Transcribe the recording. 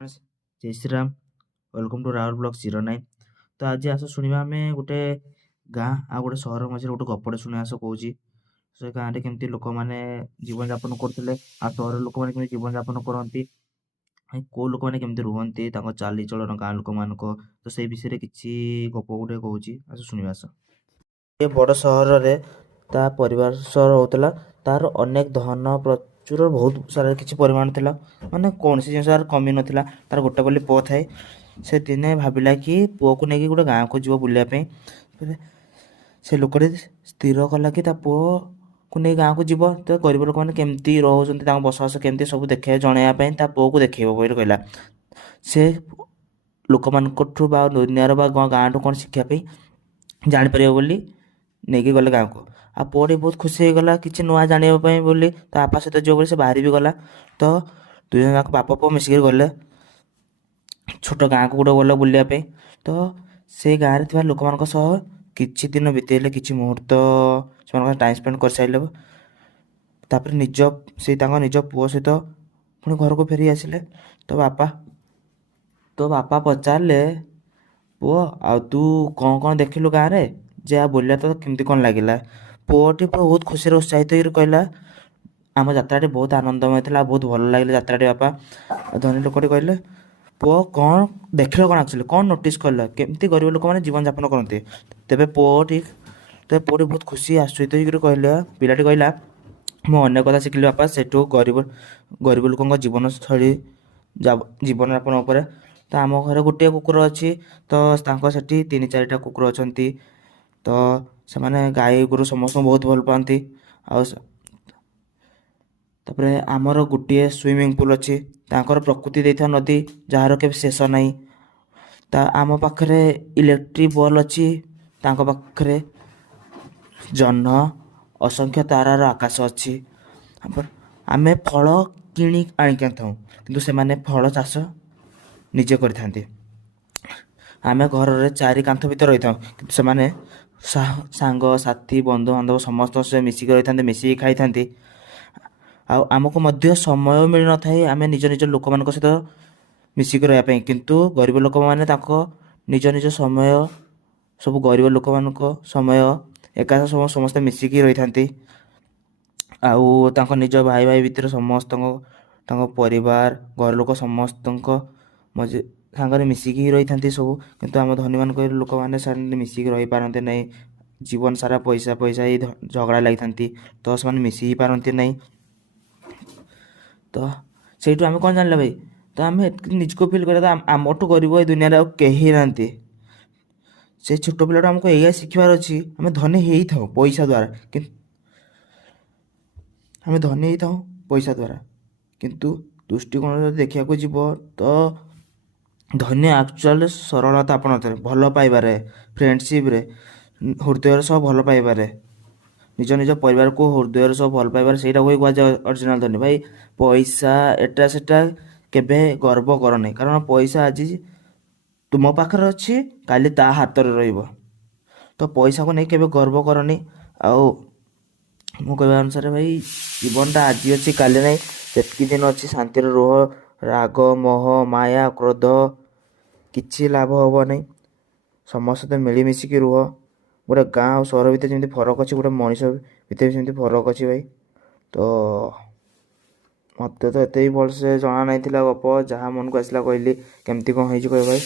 Jay Shriram. Welcome to Rahul blog 09। ତ ଆଜି ଆସ ଶୁଣିବା ଆମେ ଗୋଟେ ଗାଁ ଆଉ ଗୋଟେ ସହର ମଝିରେ ଗୋଟେ ଗପଟେ ଶୁଣିବା ଆସ କହୁଛି। ସେ ଗାଁରେ କେମିତି ଲୋକମାନେ ଜୀବନଯାପନ କରୁଥିଲେ ଆଉ ସହରର ଲୋକମାନେ କେମିତି ଜୀବନଯାପନ କରନ୍ତି, କେଉଁ ଲୋକମାନେ କେମିତି ରୁହନ୍ତି, ତାଙ୍କ ଚାଲିଚଳନ ଗାଁ ଲୋକମାନଙ୍କ। ତ ସେଇ ବିଷୟରେ କିଛି ଗପ ଗୋଟେ କହୁଛି, ଆସ ଶୁଣିବା ଆସ। ଏ ବଡ଼ ସହରରେ ତା ପରିବାର ସହ ରହୁଥିଲା। ତାର ଅନେକ ଧନ ପ୍ରଚୁର ବହୁତ ସାରା କିଛି ପରିମାଣ ଥିଲା, ମାନେ କୌଣସି ଜିନିଷର କମି ନଥିଲା। ତାର ଗୋଟେ ବୋଲି ପୁଅ ଥାଏ। ସେ ଦିନେ ଭାବିଲା କି ପୁଅକୁ ନେଇକି ଗୋଟେ ଗାଁକୁ ଯିବ ବୁଲିବା ପାଇଁ। ସେ ଲୋକଟି ସ୍ଥିର କଲା କି ତା ପୁଅକୁ ନେଇ ଗାଁକୁ ଯିବ। ତ ଗରିବ ଲୋକମାନେ କେମିତି ରହୁଛନ୍ତି, ତାଙ୍କ ବସବାସ କେମିତି ସବୁ ଦେଖାଇବା ଜଣାଇବା ପାଇଁ ତା ପୁଅକୁ ଦେଖେଇବ ବୋଲି କହିଲା। ସେ ଲୋକମାନଙ୍କଠୁ ବା ଦୁନିଆର ବା ଗାଁଠୁ କ'ଣ ଶିଖିବା ପାଇଁ ଜାଣିପାରିବ ବୋଲି ନେଇକି ଗଲେ ଗାଁକୁ। ଆଉ ପୁଅଟି ବହୁତ ଖୁସି ହେଇଗଲା କିଛି ନୂଆ ଜାଣିବା ପାଇଁ ବୋଲି। ତା ବାପା ସହିତ ଯିବ ବୋଲି ସେ ବାହାରି ବି ଗଲା। ତ ଦୁଇ ଜଣ ଯାକ ବାପା ପୁଅ ମିଶିକି ଗଲେ ଛୋଟ ଗାଁକୁ ଗୋଟେ ଗଲେ ବୁଲିବା ପାଇଁ। ତ ସେଇ ଗାଁରେ ଥିବା ଲୋକମାନଙ୍କ ସହ କିଛି ଦିନ ବିତେଇଲେ, କିଛି ମୁହୂର୍ତ୍ତ ସେମାନଙ୍କ ଟାଇମ୍ ସ୍ପେଣ୍ଡ କରିସାରିଲେ। ତାପରେ ତାଙ୍କ ନିଜ ପୁଅ ସହିତ ପୁଣି ଘରକୁ ଫେରି ଆସିଲେ। ତ ବାପା ପଚାରିଲେ, ପୁଅ ଆଉ ତୁ କ'ଣ କ'ଣ ଦେଖିଲୁ ଗାଁରେ, ଯେ ବୁଲିବା ତ କେମିତି କ'ଣ ଲାଗିଲା? ପୁଅଟି ବହୁତ ଖୁସିରେ ଉତ୍ସାହିତ ହେଇକି କହିଲା, ଆମ ଯାତ୍ରାଟି ବହୁତ ଆନନ୍ଦମୟ ଥିଲା, ବହୁତ ଭଲ ଲାଗିଲା ଯାତ୍ରାଟି ବାପା। ଧନୀ ଲୋକଟି କହିଲେ, ପୁଅ କ'ଣ ଦେଖିଲ, କ'ଣ ଆକ୍ଚୁଆଲି କ'ଣ ନୋଟିସ୍ କଲ, କେମିତି ଗରିବ ଲୋକମାନେ ଜୀବନଯାପନ କରନ୍ତି? ତେବେ ପୁଅଟି ବହୁତ ଖୁସି ଆଶ୍ଚର୍ଯ୍ୟ ହେଇକରି କହିଲା, ପିଲାଟି କହିଲା, ମୁଁ ଅନେକ କଥା ଶିଖିଲି ବାପା ସେଠୁ ଗରିବ ଲୋକଙ୍କ ଜୀବନଶୈଳୀ, ଜୀବନଯାପନ ଉପରେ। ତ ଆମ ଘରେ ଗୋଟିଏ କୁକୁର ଅଛି, ତ ତାଙ୍କ ସେଠି 3-4ଟା କୁକୁର ଅଛନ୍ତି। ତ ସେମାନେ ଗାଈ ଗୋରୁ ସମସ୍ତଙ୍କୁ ବହୁତ ଭଲ ପାଆନ୍ତି। ଆଉ ତାପରେ ଆମର ଗୋଟିଏ ସୁଇମିଂ ପୁଲ୍ ଅଛି, ତାଙ୍କର ପ୍ରକୃତି ଦେଇଥିବା ନଦୀ ଯାହାର କେବେ ଶେଷ ନାହିଁ। ଆମ ପାଖରେ ଇଲେକ୍ଟ୍ରିକ୍ ବଲ୍ ଅଛି, ତାଙ୍କ ପାଖରେ ଜହ୍ନ, ଅସଂଖ୍ୟ ତାରାର ଆକାଶ ଅଛି। ଆମେ ଫଳ କିଣି ଆଣିକି ଆଣିଥାଉ, କିନ୍ତୁ ସେମାନେ ଫଳ ଚାଷ ନିଜେ କରିଥାନ୍ତି। ଆମେ ଘରରେ 4 କାନ୍ଥ ଭିତରେ ରହିଥାଉ, କିନ୍ତୁ ସେମାନେ ସାଙ୍ଗ ସାଥୀ ବନ୍ଧୁବାନ୍ଧବ ସମସ୍ତଙ୍କ ସହ ମିଶିକି ରହିଥାନ୍ତି, ମିଶିକି ଖାଇଥାନ୍ତି। ଆଉ ଆମକୁ ମଧ୍ୟ ସମୟ ମିଳିନଥାଏ ଆମେ ନିଜ ଲୋକମାନଙ୍କ ସହିତ ମିଶିକି ରହିବା ପାଇଁ, କିନ୍ତୁ ଗରିବ ଲୋକମାନେ ତାଙ୍କ ନିଜ ସମୟ, ସବୁ ଗରିବ ଲୋକମାନଙ୍କ ସମୟ ଏକା ସମସ୍ତେ ମିଶିକି ରହିଥାନ୍ତି। ଆଉ ତାଙ୍କ ନିଜ ଭାଇ ଭିତରେ ତାଙ୍କ ପରିବାର ଘର ଲୋକ ସମସ୍ତଙ୍କ ସାଙ୍ଗରେ ମିଶିକି ରହିଥାନ୍ତି ସବୁ। କିନ୍ତୁ ଆମ ଧନୀମାନଙ୍କ ଲୋକମାନେ ସେମାନେ ମିଶିକି ରହିପାରନ୍ତି ନାହିଁ। ଜୀବନ ସାରା ପଇସା ହେଇ ଝଗଡ଼ା ଲାଗିଥାନ୍ତି, ତ ସେମାନେ ମିଶି ହିଁ ପାରନ୍ତି ନାହିଁ। ତ ସେଇଠୁ ଆମେ କ'ଣ ଜାଣିଲା ଭାଇ? ତ ଆମେ ନିଜକୁ ଫିଲ୍ କରିବା ଆମଠୁ ଗରିବ ଏ ଦୁନିଆରେ ଆଉ କେହି ନାହାନ୍ତି। ସେ ଛୋଟ ପିଲାଟା ଆମକୁ ଏଇଆ ଶିଖିବାର ଅଛି, ଆମେ ଧନୀ ହେଇଥାଉ ପଇସା ଦ୍ୱାରା, କିନ୍ତୁ ଦୃଷ୍ଟିକୋଣରେ ଯଦି ଦେଖିବାକୁ ଯିବ ତ ଧନୀ ଆକ୍ଚୁଆଲି ସରଳତା ଆପଣଙ୍କର ଭଲ ପାଇବାରେ, ଫ୍ରେଣ୍ଡସିପ୍ରେ, ହୃଦୟର ସହ ଭଲ ପାଇବାରେ, ନିଜ ପରିବାରକୁ ହୃଦୟର ସହ ଭଲ ପାଇବାରେ, ସେଇଟାକୁ ହିଁ କୁହାଯାଏ ଅରିଜିନାଲ ଧନୀ। ଭାଇ ପଇସା ଏଟା ସେଟା କେବେ ଗର୍ବ କର ନାହିଁ, କାରଣ ପଇସା ଆଜି ତୁମ ପାଖରେ ଅଛି, କାଲି ତା ହାତରେ ରହିବ। ତ ପଇସାକୁ ନେଇ କେବେ ଗର୍ବ କରନି। ଆଉ ମୁଁ କହିବା ଅନୁସାରେ ଭାଇ ଜୀବନଟା ଆଜି ଅଛି କାଲି ନାହିଁ। ଯେତିକି ଦିନ ଅଛି ଶାନ୍ତିରେ ରୁହ। ରାଗ ମୋହ ମାୟା କ୍ରୋଧ କିଛି ଲାଭ ହେବ ନାହିଁ। ସମସ୍ତେ ମିଳିମିଶିକି ରୁହ। ଗୋଟେ ଗାଁ ଆଉ ସହର ଭିତରେ ଯେମିତି ଫରକ ଅଛି, ଗୋଟେ ମଣିଷ ଭିତରେ ସେମିତି ଫରକ ଅଛି ଭାଇ। ତ ମୋତେ ତ ଏତେ ବି ଭଲସେ ଜଣା ନାହିଁ ଥିଲା ଗପ, ଯାହା ମନକୁ ଆସିଲା କହିଲି। କେମିତି କ'ଣ ହେଇଛି କହିବ ଭାଇ?